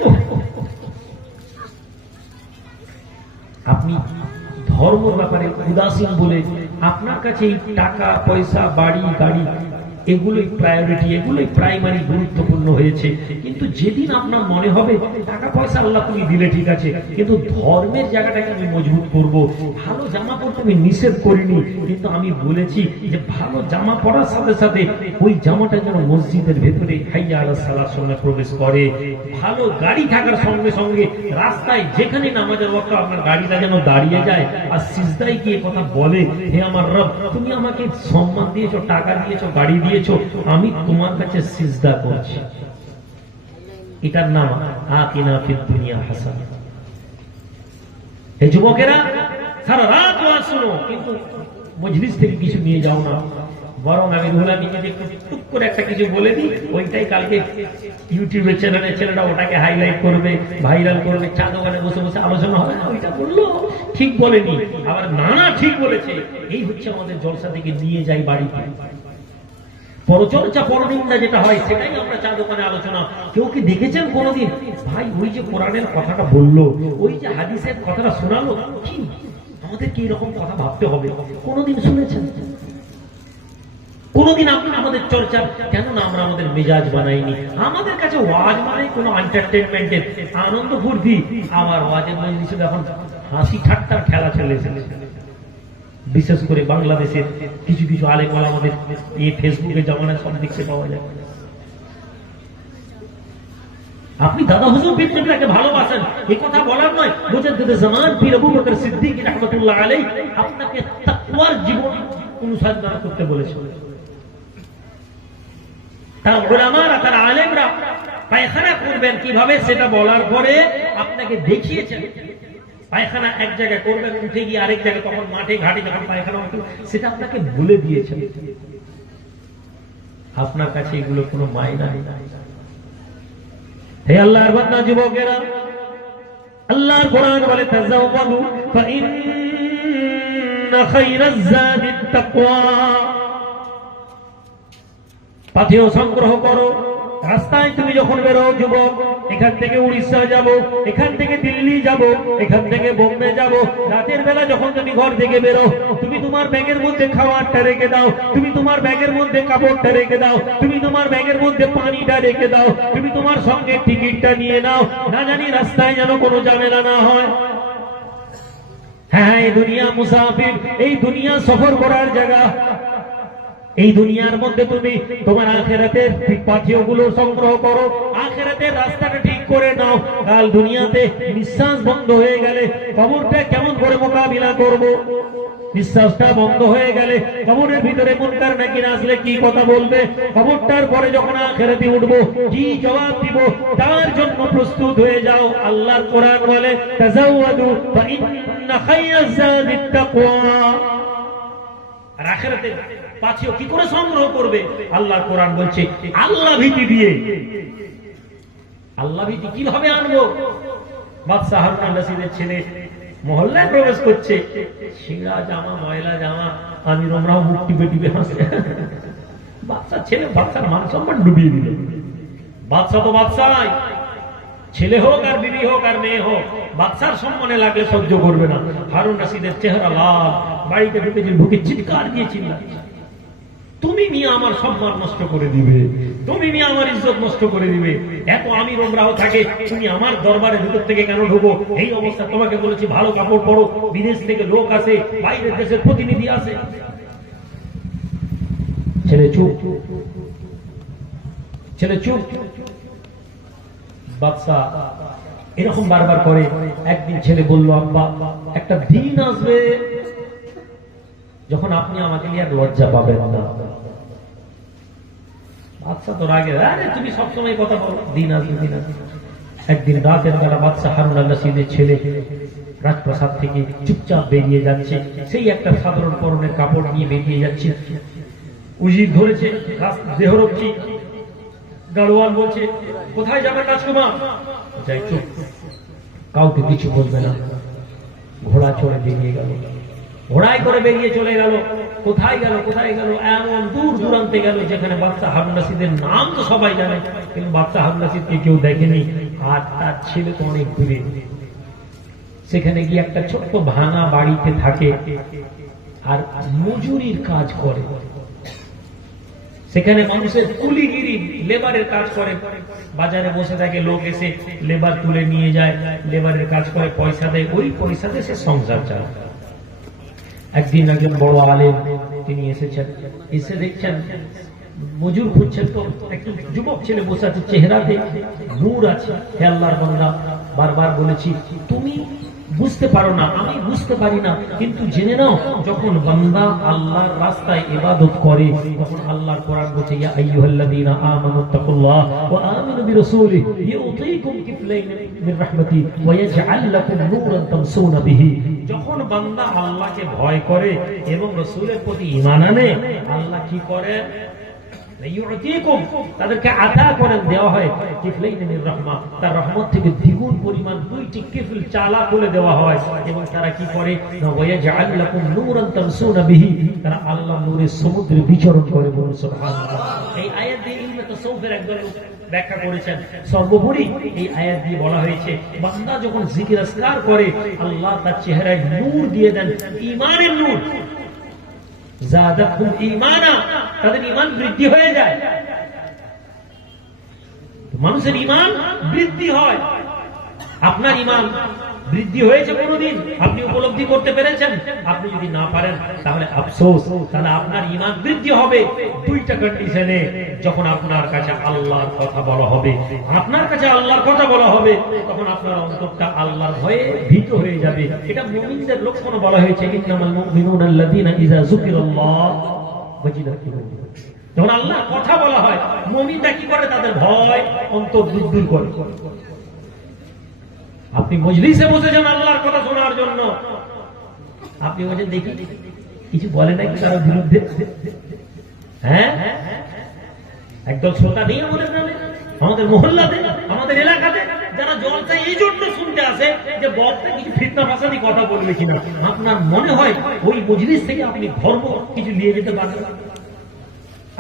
আপনি ধর্মের ব্যাপারে উদাসীন বলে আপনার কাছে এই টাকা পয়সা বাড়ি গাড়ি এগুলোই প্রায়োরিটি, এগুলোই প্রাইমারি গুরুত্বপূর্ণ হয়েছে। কিন্তু যেদিন আপনার মনে হবে টাকা পয়সা আল্লাহ তুমি দিলে ঠিক আছে, কিন্তু ধর্মের জায়গাটাকে আমি মজবুত করব। ভালো জামা পরতে আমি নিষেধ করিনি, কিন্তু আমি বলেছি যে ভালো জামা পরার সাথে সাথে ওই জামাটা যেন মসজিদের ভেতরে হাইয়া আলাস সালার সঙ্গে প্রবেশ করে। ভালো গাড়ি থাকার সঙ্গে সঙ্গে রাস্তায় যেখানে নামাজের ওয়াক্ত আপনার গাড়িটা যেন দাঁড়িয়ে যায় আর সিজদায় গিয়ে কথা বলে, হে আমার রব তুমি আমাকে সম্মান দিয়েছো, টাকা দিয়েছো, গাড়ি দিয়েছো, আমি তোমার কাছে সিজদা করছি। এটার নাম আতিনা ফিদ দুনিয়া হাসানা। এই যুবকেরা সারা রাত ওয়াজ শুনো, কিন্তু মজলিস থেকে কিছু নিয়ে যাও না। বরং আমি রুহুল আমিনকে একটু টুক করে একটা কিছু বলে দিই, ওইটাই কালকে ইউটিউবের চ্যানেলে ছেলেরা ওটাকে হাইলাইট করবে, ভাইরাল করবে, চা দোকানে বসে বসে আলোচনা হবে, ওইটা বললো ঠিক বলেনি, আবার নানা ঠিক বলেছে। এই হচ্ছে আমাদের জলসা থেকে নিয়ে যাই বাড়িতে। পরচর্চা পরনিন্দা যেটা হয় সেটাই আমরা চা দোকানে আলোচনা। কেউ কি দেখেছেন কোনোদিন ভাই ওই যে কোরআনের কথাটা বললো, ওই যে হাদিসের কথাটা শোনালো, কি আমাদের কি এরকম কথা ভাবতে হবে? কোনোদিন শুনেছেন? কোনোদিন আপনি আমাদের চর্চা কেন না আমরা আমাদের মেজাজ বানাইনি? আমাদের কাছে ওয়াজ মানে কোনো এন্টারটেইনমেন্টের আনন্দ ফুর্তি। আবার ওয়াজের মজলিসে এখন হাসি ঠাট্টার খেলা চলে এসেছে। বিশেষ করে বাংলাদেশের কিছু কিছু আলেম আমাদের এই ফেসবুকে জামানায় সব দেখতে পাওয়া যায়। আপনি দাদা হুজুর পীর কেবলাকে ভালোবাসেন, এই কথা বলার নয়। মুজাদ্দিদ জামান পীর আবু বকর সিদ্দিক রাহমাতুল্লাহ আলাইহি আপনাকে তাকওয়ার জীবন অনুসন্ধান করতে বলেছেন। তার উলামারা, তার আলেমরা পায়খানা করবেন কিভাবে সেটা বলার পরে আপনাকে দেখিয়েছেন। পায়খানা এক জায়গায় করবেন, উঠে গিয়ে আরেক জায়গায়, তখন মাঠে ঘাটে যখন পায়খানা হতো সেটা আপনাকে বলে দিয়েছেন। আপনার কাছে এগুলো কোনো মায়না নেই। হে আল্লাহর বান্দা যুবকেরা, আল্লাহর কোরআন বলে তাযাওয়াদু ফাইন্নাল ইন্না খায়রাজ যাদিত তাকওয়া। পাথেয় সংগ্রহ করো। রাস্তায় তুমি যখন বেরো যুবক, এখান থেকে উড়িষ্যা যাব, এখান থেকে দিল্লি যাব, এখান থেকে বোম্বে যাব, রাতের বেলা যখন তুমি ঘর থেকে বেরো, তুমি তোমার ব্যাগের মধ্যে খাবারটা রেখে দাও, তুমি তোমার ব্যাগের মধ্যে কাপড়টা রেখে দাও, তুমি তোমার ব্যাগের মধ্যে পানিটা রেখে দাও, তুমি তোমার সঙ্গে টিকিটটা নিয়ে নাও, না জানি রাস্তায় যেন কোনো ঝামেলা না হয়। হ্যাঁ, এই দুনিয়া মুসাফির, এই দুনিয়া সফর করার জায়গা। এই দুনিয়ার মধ্যে তুমি তোমার আখিরাতের পাথেয়গুলো সংগ্রহ করো, আখিরাতের রাস্তাটা ঠিক করে নাও। কাল দুনিয়াতে নিঃশ্বাস বন্ধ হয়ে গেলে কবরটা কেমন করে মোকাবিলা করব? নিঃশ্বাসটা বন্ধ হয়ে গেলে কবরের ভিতরে মুনকার নাকির আসলে কি কথা বলবে? কবরটার পরে যখন আখিরাতে উঠবো কি জবাব দিব? তার জন্য প্রস্তুত হয়ে যাও। আল্লাহর কোরআন বলে তাজাওয়াদু ফা ইন্না খায়রাজ যাদিত তাকওয়া। আর আখিরাতে পাথেয় কি করে সংগ্রহ করবে? আল্লাহর কোরআন বলছে আল্লাহ ভীতি দিয়ে। আল্লাহ ভীতি কিভাবে আনবো? বাদশাহ হারুন আল রশিদের ছেলে মহল্লায় প্রবেশ করছে, ছিঁড়া জামা, ময়লা জামা, আমির ওমরাও মুখ টিপে টিপে হাসে। বাদশার ছেলে বাদশার মান সম্মান ডুবিয়ে দিল। বাদশাহ তো বাদশাহ, ছেলে হোক আর বিবি হোক আর মেয়ে হোক, বাদশার সম্মানে লাগলে সহ্য করবে না। হারুন রশিদের চেহারা লাল, বাড়িতে ঢুকে ঢুকে চিৎকার দিয়েছিল, তুমি মিয়া আমার সম্মান নষ্ট করে দিবে, তুমি মিয়া আমার ইজ্জত নষ্ট করে দিবে। এত আমির ওমরাও থাকে, তুমি আমার দরবারে ভিতর থেকে কেন ঢুকো? এই অবস্থা, তোমাকে বলেছি ভালো কাপড় পরো, বিদেশ থেকে লোক আসে, বাইরের দেশের প্রতিনিধি আসে। ছেলে চুপ, ছেলে চুপ। বাদশাহ এরকম বারবার করে। একদিন ছেলে বলল, আব্বা একটা দিন আসবে যখন আপনি আমাকে নিয়ে আর লজ্জা পাবেন না। বাদশা তো রাগে, আরে তুমি সবসময় কথা বলো, দিন আসবে দিন আসবে। একদিন রাতের বেলা বাদশাহ হারুন আল রশিদের ছেলে রাজপ্রাসাদ থেকে চুপচাপ বেরিয়ে যাচ্ছে, সেই একটা সাধারণ পরনের কাপড় নিয়ে বেরিয়ে যাচ্ছে। উজির ধরেছে, দেহরক্ষী গাড়োয়ান বলছে, কোথায় যাবে রাজকুমার? যাই, চুপ, কাউকে কিছু বলবে না। ঘোড়া চড়ে বেরিয়ে গেল, ঘোড়ায় করে বেরিয়ে চলে গেল। কোথায় গেল, কোথায় গেল? এমন দূর দূরান্তে গেল যেখানে বাদশাহ হারুন রশিদের নাম তো সবাই জানে, কিন্তু বাদশাহ হারুন রশিদকে কেউ দেখেনি। আর তার ছেলে তো অনেক দূরে। সেখানে গিয়ে একটা ছোট্ট ভাঙা বাড়িতে থাকে আর মজুরির কাজ করে। সেখানে মানুষের কুলিগিরি, লেবারের কাজ করে। বাজারে বসে থাকে, লোক এসে লেবার তুলে নিয়ে যায়, লেবারের কাজ করে, পয়সা দেয়, ওই পয়সাতে সে সংসার চালায়। একদিন একজন বড় আলেম তিনি এসেছেন, এসে দেখছেন মজুর খুঁজছেন, তো একটু যুবক ছেলে বসে আছে, চেহারাতে নূর আছে। হে আল্লাহর বান্দা, বারবার বলেছি তুমি বুঝতে পারো না, আমি বুঝতে পারি না, কিন্তু জেনে নাও যখন বান্দা আল্লাহর রাস্তায় ইবাদত করে তখন আল্লাহর কোরআন বলছে ইয়া আইয়ুহাল্লাযীনা আমানুত্তাকুল্লাহ ওয়া আমিনু বিরাসূলিহি ইউতিকুম কিফলাইন মির রাহমাতি ওয়া ইয়াজআল লাকুম নূরান তামসুনা বিহি। যখন বান্দা আল্লাহকে ভয় করে এবং রাসূলের প্রতি ঈমান আনে, আল্লাহ কি করে? তাদেরকে আতা করেন, দেওয়া হয় কিফলাইন মির রাহমা, তার রহমত থেকে দ্বিগুণ পরিমাণ দুইটি কিফল চালা খুলে দেওয়া হয়। এবং তারা কি করে? ওয়ায়াজআল লাকুম নূরান তামসুনা বিহি, তারা আল্লাহর নূরের সমুদ্রে বিচরণ করে। বলুন সুবহানাল্লাহ। এই আয়াত দিয়ে ইলমে তাসাউফের একদল ব্যাখ্যা করেছেন। সর্বোপরি এই আয়াত দিয়ে বলা হয়েছে বান্দা যখন জিকির আজকার করে আল্লাহ তার চেহারায় নূর দিয়ে দেন, ঈমানের নূর। যাদাকুম ঈমানা, তাদের ঈমান বৃদ্ধি হয়ে যায়। মানুষের ঈমান বৃদ্ধি হয়। আপনার ঈমান বৃদ্ধি হয়েছে কোনদিন? আপনি উপলব্ধি করতে পেরেছেন? আপনি যদি না পারেন তাহলে আফসোস, তাহলে আপনার ঈমান বৃদ্ধি হবে দুইটা কন্ডিশনে। যখন আপনার কাছে আল্লাহর কথা বলা হবে, আপনার কাছে আল্লাহর কথা বলা হবে, তখন আপনার অন্তরটা আল্লাহর ভয়ে ভীত হয়ে যাবে। এটা মুমিনদের লক্ষণ বলা হয়েছে, ইন্নামাল মুমিনুনা আল্লাযীনা ইযা যুকিরাল্লাহ ওয়াজিলাত কুলুবুহুম। যখন আল্লাহর কথা বলা হয় মুমিনরা কি করে? তাদের ভয় অন্তর দূর করে। আপনি মজলিসে বসেছেন আল্লাহর কথা শোনার জন্য, আপনি বলছেন দেখি কিছু বলে নাকি তার বিরুদ্ধে? হ্যাঁ, একদল শ্রোতা নেই আমাদের নামে, আমাদের মহল্লাতে, আমাদের এলাকাতে, যারা জলসা এই জন্য শুনতে আসে যে বক্তা কিছু ফিতনা ফাসাদি কথা বলবে কিনা। আপনার মনে হয় ওই মজলিস থেকে আপনি ধর্ম কিছু নিয়ে যেতে পারবেন?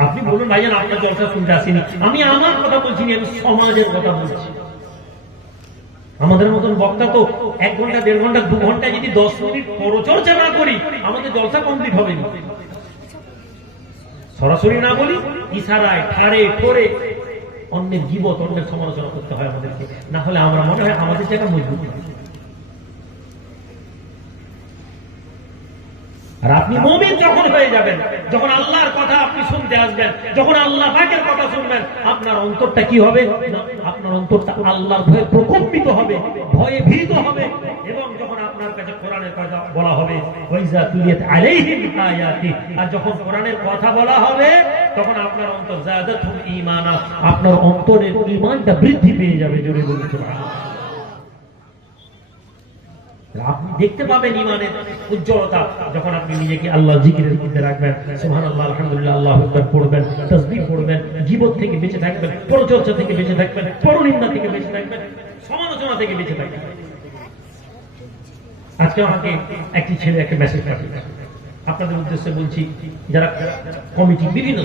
আপনি বলুন ভাইজান আপনার জলসা শুনতে আসিনি, আমি আমার কথা বলছি না, আমি সমাজের কথা বলছি। আমাদের মতন বক্তা তো 1 ঘন্টা 1.5 ঘন্টা 2 ঘন্টা যদি 10 মিনিট পরচর্চা না করি আমাদের জলসা কমপ্লিট হবে না। সরাসরি না বলি, ইশারায় ঠাড়ে ঠোরে অন্যের গীবত অন্যের সমালোচনা করতে হয় আমাদেরকে, না হলে আমরা মনে হয় আমাদের জায়গা মজবুত হয়। আর আপনি মুমিন যখন হয়ে যাবেন, যখন আল্লাহর কথা আপনি শুনতে আসবেন, যখন আল্লাহ পাকের কথা শুনবেন, আপনার অন্তরটা কি হবে? আপনার অন্তরটা আল্লাহর ভয়ে প্রকম্পিত হবে, ভয়ে ভীত হবে। এবং যখন আপনার কাছে কোরআনের কথা বলা হবে, ওয়াইজা তুলিয়াত আলাইহিম আয়াতি, আর যখন কোরআনের কথা বলা হবে তখন আপনার অন্তর যাদাতুল ঈমানা, আপনার অন্তরের ঈমানটা বৃদ্ধি পেয়ে যাবে। জোরে বলুন সুবহানাল্লাহ। আপনি দেখতে পাবেন ঈমানের উজ্জ্বলতা যখন আপনি নিজেকে আল্লাহ জিকিরের মধ্যে রাখবেন, সুবহানাল্লাহ, আলহামদুলিল্লাহ, আল্লাহু আকবার পড়বেন, তাসবিহ পড়বেন, গীবত থেকে বেঁচে থাকবেন, পরচর্চা থেকে বেঁচে থাকবেন, পরনিন্দা থেকে বেঁচে থাকবেন, সমালোচনা থেকে বেঁচে থাকবেন। আজকে আমাকে একটি ছেলে একটা মেসেজ পাঠিয়েছে, আপনাদের উদ্দেশ্যে বলছি, যারা কমিটি বিভিন্ন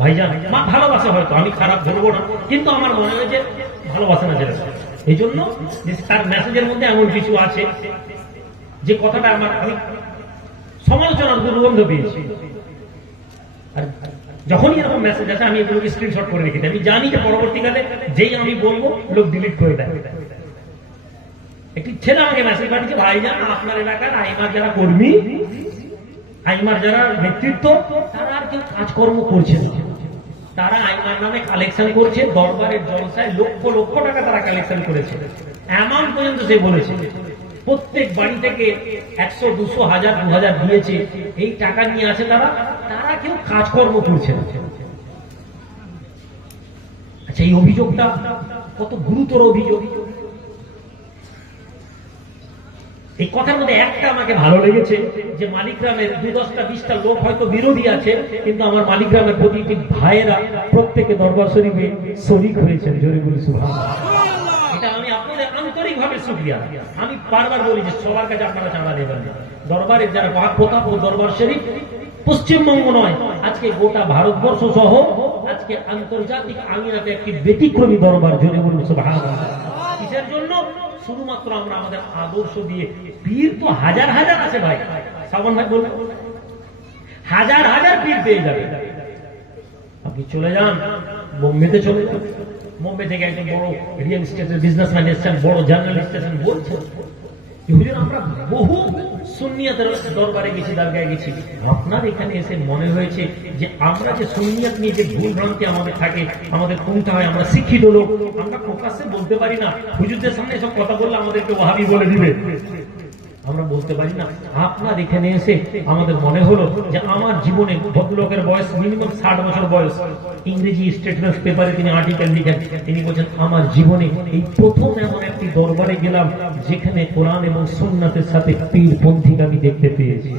ভাইজান ভালোবাসা, হয়তো আমি খারাপ ধরবো না, কিন্তু আমার মনে হয় যে ভালোবাসা না যেটা, এই জন্য তার মেসেজের মধ্যে এমন কিছু আছে যে কথাটা আমি সমালোচনার দুর্গন্ধ পেয়েছি। আর যখনই এরকম মেসেজ আসে আমি এগুলোকে স্ক্রিনশট করে রেখে দিই। আমি জানি যে পরবর্তীকালে যেই আমি বলবো লোক ডিলিট করে দেয়। একটি ছেলে আমাকে মেসেজ পাঠিয়েছে, ভাইজান আপনার এলাকার আইমার যারা কর্মী, আইমার যারা নেতৃত্ব, তারা আর কেউ কাজকর্ম করছে না, তারা আইমার নামে কালেকশন করছে, দরবারের জলসায় লক্ষ লক্ষ টাকা তারা কালেকশন করেছে। এমন পর্যন্ত সে বলেছে প্রত্যেক বাড়ি থেকে 100, 200, 1000, 2000 দিয়েছে, এই টাকা নিয়ে আসে তারা, তারা কেউ কাজকর্ম করছে না। আচ্ছা, এই অভিযোগটা কত গুরুতর অভিযোগ। এই কথার মধ্যে একটা আমাকে ভালো লেগেছে যে মালিগ্রামের 2-10টা 20টা লোক হয়তো বিরোধী আছে, কিন্তু আমার মালিগ্রামের প্রতিটি ভাইয়েরা প্রত্যেকে দরবার শরীফে শরীক হয়েছেন। জোরে বলি সুবহানাল্লাহ। এটা আমি আপনাদের আন্তরিকভাবে শুকরিয়া। আমি বারবার বলি যে সবার কাছে আপনারা চাঁদা দেবেন না। দরবারের যারা বাগ প্রতাপ ও দরবার শরীফ পশ্চিমবঙ্গ নয়, আজকে গোটা ভারতবর্ষ সহ আজকে আন্তর্জাতিক আঙিনাতে একটি ব্যতিক্রমী দরবার। জোরে বলুন সুবহানাল্লাহ। কিসের জন্য? শুধুমাত্র আমরা আমাদের আদর্শ দিয়ে। পীর তো হাজার হাজার আছে ভাই, শ্রাবণ ভাই বলবেন, হাজার হাজার পীর পেয়ে যাবে। আপনি চলে যান বোম্বেতে, চলে যান, বোম্বে থেকে একজন বড় রিয়েল এস্টেটের বিজনেসম্যান এসেছেন, বড় জার্নালিস্ট এসেছেন, বলছেন আমরা বহু সুন্নিয়াতের দরবারে গেছি, দরগায় গেছি, আপনার এখানে এসে মনে হয়েছে যে আমরা যে সুন্নিয়াত নিয়ে যে ভুল ভ্রান্তি আমাদের থাকে, আমাদের কোনটা হয়, আমরা শিক্ষিত লোক, আমরা প্রকাশ্যে বলতে পারি না, হুজুরদের সামনে সব কথা বললে আমাদেরকে ওয়াহাবি বলে দিবে, আমরা বলতে পারি না। আপনার এখানে এসে আমাদের মনে হলো যে আমার জীবনে, ভদ্রলোকের বয়স মিনিমাম 60 বছর বয়স, ইংরেজি স্টেটমেন্ট পেপারে তিনি আর্টিকেল লিখেন, তিনি বলছেন আমার জীবনে এই প্রথম এমন একটি দরবারে গেলাম যেখানে কোরআন এবং সুন্নাতের সাথে পীরপন্থীকে আমি দেখতে পেয়েছি।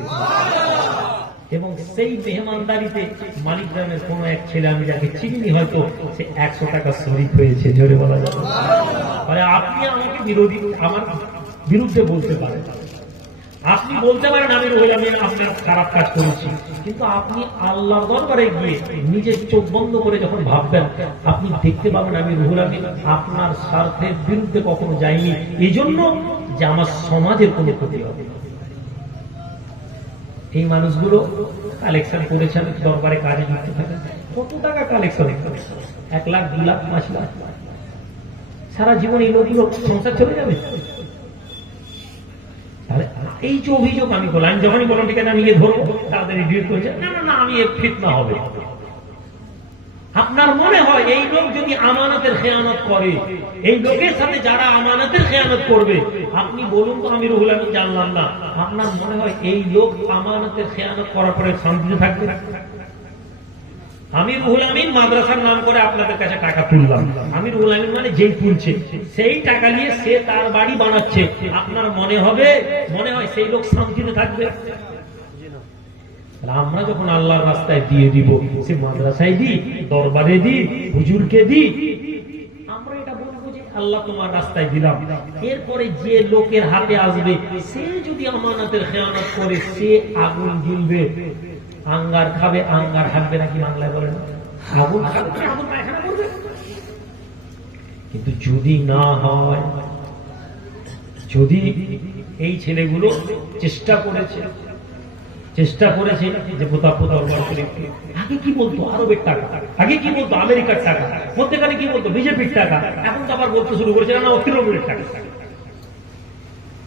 এবং সেই মেহমানদারিতে মালিগ্রামের কোন এক ছেলে, আমি যাকে চিনি হয়তো, সে 100 টাকা শরীক হয়েছে। জোরে বলা যাবে। আপনি আমাকে বিরোধী, আমার বিরুদ্ধে বলতে পারেন, আপনি বলতে পারেন আমি রুহুল আমিন আপনার খারাপ কাজ করেছি, কিন্তু আপনি আল্লাহর দরবারে গিয়ে নিজের চোখ বন্ধ করে যখন ভাববেন, আপনি দেখতে পাবেন আমি রুহুল আমিন আপনার স্বার্থের বিরুদ্ধে কখনো যাইনি, এই জন্য যে আমার সমাজের কোনো ক্ষতি হবে। এই মানুষগুলো কালেকশন করেছেন, দরবারে কাজে যুক্ত থাকে, কত টাকা কালেকশন? 1 লাখ, 2 লাখ, 5 লাখ। সারা জীবন এই লোকগুলো সংসার চলে যাবে। এই যে অভিযোগ আমি বললাম, যখনই বললাম ঠিক আছে আমি ধরবো, তাদের রিডিউট করেছে, না না না, আমি ফিতনা হবে। আপনার মনে হয় এই লোক যদি আমানতের খেয়ানত করে, এই লোকের সাথে যারা আমানতের খেয়ানত করবে, আপনি বলুন তো আমি রুহুল আমিন জানলাম না, আপনার মনে হয় এই লোক আমানতের খেয়ানত করার পরে শান্তিতে থাকবে? আমি রুহুল আমিন মাদ্রাসার নাম করে আপনাদের কাছে টাকা তুললাম, আমি রুহুল আমিন মানে যেই তুলছে সেই টাকা নিয়ে সে তার বাড়ি বানাচ্ছে, আপনার মনে হয় সেই লোক শান্তিতে থাকবে? আমরা যখন আল্লাহর রাস্তায় দিয়ে দিব, সে মাদ্রাসায় দিই, দরবারে দিই, হুজুরকে দিই, আমরা এটা বলবো আল্লাহ তোমার রাস্তায় দিলাম। এরপরে যে লোকের হাতে আসবে সে যদি আমানতের খেয়ানত করে সে আগুন জ্বলবে, আঙ্গার খাবে, আঙ্গার হাঁটবে নাকি বাংলায় বলেন, আগুন খাবে, আগুন পায়খানা করবে। কিন্তু যদি না হয়, যদি এই ছেলেগুলো চেষ্টা করেছে যে আগে কি বলতো আরবের টাকা, আগে কি বলতো আমেরিকার টাকা, মধ্যেখানে কি বলতো বিজেপির টাকা, এখন তো আবার বলতে শুরু করেছে না তৃণমূলের টাকা।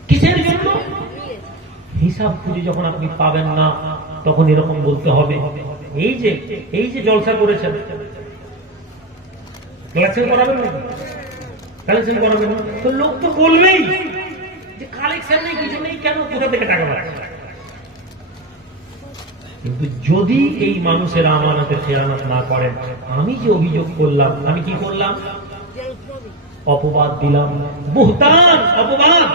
কিসের জন্য? হিসাব খুঁজে যখন আপনি পাবেন না তখন এরকম বলতে হবে। এই যে জলসা করেছেন, কালেকশন করাবেন না, কালেকশন করাবেন না তো লোক তো বলবেই যে কালেকশন নেই, কিছু নেই, কেন, কোথা থেকে টাকা পাচ্ছে। কিন্তু যদি এই মানুষের আমানতের খেয়ানত না করেন, আমি যে অভিযোগ করলাম, আমি কি করলাম? অপবাদ দিলাম, বুহতান, অপবাদ।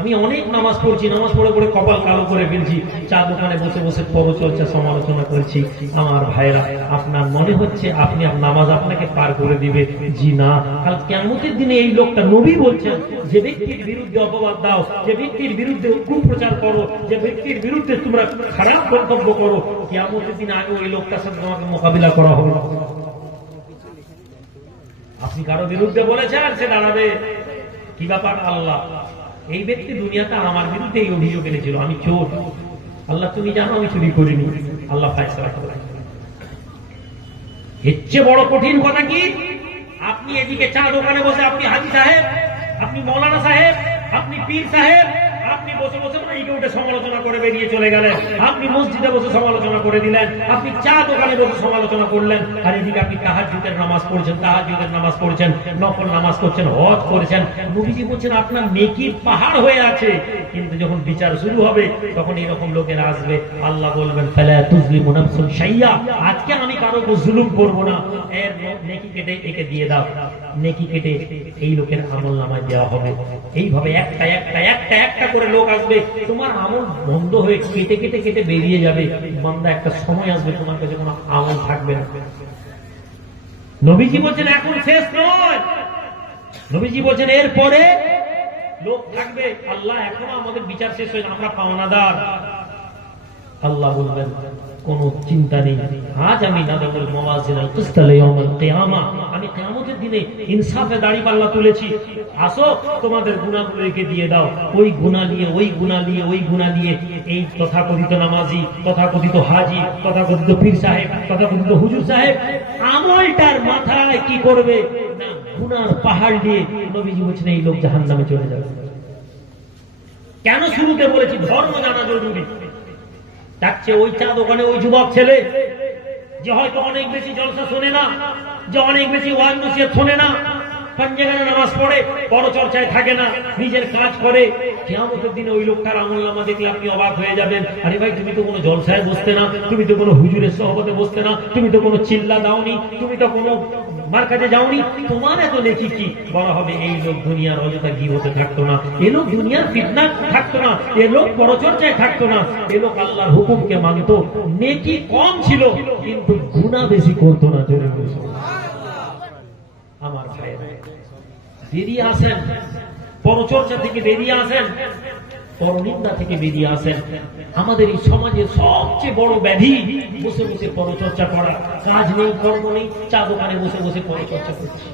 আমি অনেক নামাজ পড়ছি, নামাজ পড়ে পড়ে কপাল কালো করে ফেলছি, চা দোকানে বসে বসে পরচর্চা সমালোচনা করছি। আমার ভাইরা, আপনার মনে হচ্ছে আপনি নামাজ আপনাকে পার করে দিবে? জি না। কাল কিয়ামতের দিনে এই লোকটা, নবী বলছেন, যে ব্যক্তির বিরুদ্ধে অপবাদ দাও, যে ব্যক্তির বিরুদ্ধে কুপ্রচার করো, যে ব্যক্তির বিরুদ্ধে তোমরা খারাপ মন্তব্য করো, কিয়ামতের দিনে আগে ওই লোকটার সাথে তোমাকে মোকাবিলা করা হবে। আপনি কারো বিরুদ্ধে বলেছেন, সে দাঁড়াবে, কি ব্যাপার আল্লাহ, এই ব্যক্তি দুনিয়াতে আমার বিরুদ্ধে এই অভিযোগ এনেছিল, আমি চোর, আল্লাহ তুমি জানো আমি চুরি করিনি, আল্লাহ ফায়সালা করলেন। এর চেয়ে বড় কঠিন কথা কি? আপনি এদিকে চা দোকানে বসে, আপনি হাজি সাহেব, আপনি মৌলানা সাহেব, আপনি পীর সাহেব, আপনি বসে বসে এইটা উঠে সমালোচনা করে বেরিয়ে চলে গেলেন। আপনি মসজিদে বসে সমালোচনা করে দিলেন, আপনি চা দোকানে বসে সমালোচনা করলেন, আর এদিকে আপনি তাহাজ্জুদের নামাজ পড়ছেন, নফল নামাজ করছেন, হজ করেছেন। নবীজি বলছেন আপনার নেকির পাহাড় হয়ে আছে, কিন্তু যখন বিচার শুরু হবে তখন এরকম লোকেরা আসবে, আল্লাহ বলবেন ফালা তুজলিমু নাফসুন শাইয়্যা, আজকে আমি কারো উপর জুলুম করব না, এর নেকি কেটে একে দিয়ে দাও, নেকি কেটে এই লোকের আমলনামায় দেওয়া হবে। এইভাবে একটা করে লোক আসবে, তোমার আমল বন্ধ হয়ে কেটে কেটে কেটে বেরিয়ে যাবে। বান্দা, একটা সময় আসবে তোমার কাছে কোনো আমল থাকবে না। নবীজি বলছেন এখন শেষ নয়, নবীজি বলছেন এরপরে লোক থাকবে, আল্লাহ এখনো আমাদের বিচার শেষ হয়নি, আমরা পাওনাদার। আল্লাহ বলবেন কোন চিন্তা নেই, আজ আমি নাদামুল মাওয়াজিনাল কিসতা লিয়াউমিল কিয়ামা, আমি কিয়ামতের দিনে ইনসাফে দাঁড়িপাল্লা তুলেছি, আসো তোমাদের গুনাহগুলোকে দিয়ে দাও। ওই গুনাহ নিয়ে এই তথাকথিত নামাজি, তথাকথিত হাজি, তথাকথিত পীর সাহেব, তথাকথিত হুজুর সাহেব আমলটার মাথায় কি করবে না, গুনার পাহাড় দিয়ে নবীজি বলছেন এই লোক জাহান্নামে চলে যাবে। কেন শুরুতে বলেছি ধর্ম জানা জরুরি। যাচ্ছে ওই চা দোকানে ওই যুবক ছেলে, যে হয়তো অনেক বেশি জলসা শোনে না, যে অনেক বেশি ওয়াজ নসিহত শোনে না, পাঞ্জাগানে নামাজ পড়ে, বড় চর্চায় থাকে না, নিজের কাজ করে, কিয়ামতের দিনে ওই লোকটার আমলনামা দেখলে আপনি অবাক হয়ে যাবেন। আরে ভাই, তুমি তো কোনো জলসায় বসতে না, তুমি তো কোনো হুজুরের সহবতে বসতে না, তুমি তো কোনো চিল্লা দাওনি, তুমি তো কোনো মার্কাজে যাওনি, তোমার এত নেকি কি? বলা হবে এই লোক দুনিয়ার অযথা গীবতে থাকতো না, এ লোক দুনিয়ার ফিতনা থাকতো না, এ লোক পরচর্চায় থাকতো না, এ লোক আল্লাহর হুকুমকে মানতো, নেকি কম ছিল কিন্তু গুনাহ বেশি করতো না। আমার ভাইয়েরা, বেরিয়ে আসেন পরচর্চা থেকে, বেরিয়ে আসেন পরনিন্দা থেকে, বেরিয়ে আসেন। আমাদের এই সমাজে সবচেয়ে বড় ব্যাধি বসে বসে পরচর্চা করা, কাজ নেই, কর্ম নেই, চা দোকানে বসে বসে পরচর্চা করছে,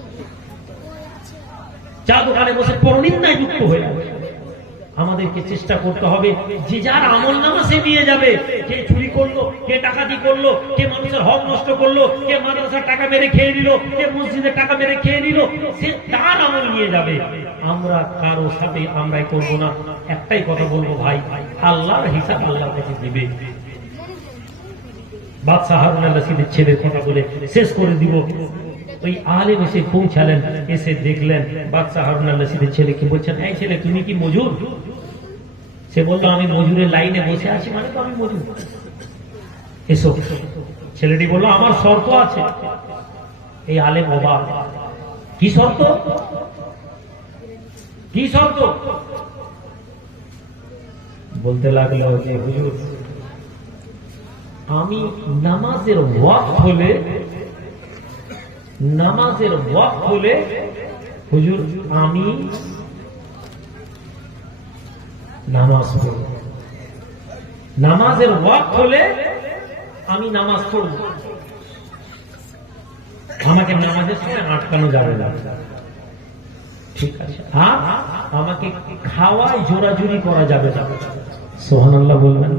চা দোকানে বসে পরনিন্দায় যুক্ত হয়ে যাবে। আমাদেরকে চেষ্টা করতে হবে, যে যার আমলনামা সে নিয়ে যাবে, কে চুরি করলো, কে ডাকাতি করলো, কে মানুষের হক নষ্ট করলো, কে মাদ্রাসার টাকা মেরে খেয়ে নিল, কে মসজিদের টাকা মেরে খেয়ে নিল, সে তার আমল নিয়ে যাবে। আমরা কারো সাথে আমরাই করবো না। একটাই কথা বলবো ভাই, আল্লাহর হিসাব আল্লাহর কাছে দিবে। বাদশাহ হারুন আল রশিদের ছেলের কথা বলে শেষ করে দিব। ওই আলেম এসে পৌঁছালেন, এসে দেখলেন বাদশাহ হারুন আল রশিদের ছেলেকে বলছেন, এই ছেলে তুমি কি মজুর? সে বললো আমি মজুরের লাইনে বসে আছি, মানে তো আমি মজুর। এসো। ছেলেটি বললো আমার শর্ত আছে। এই আলেম অবাক, কি শর্ত? কি শর্ত? বলতে লাগলো যে হুজুর, আমি নামাজের ওয়াক্ত হলে হুজুর আমি নামাজ পড়ব, নামাজের ওয়াক্ত হলে আমি নামাজ পড়ব, আমাকে নামাজের সময় আটকানো যাবে না। ঠিক আছে, আর আমাকে খাওয়ায় জোরাজুরি করা যাবে না। সুবহানাল্লাহ বলবেন।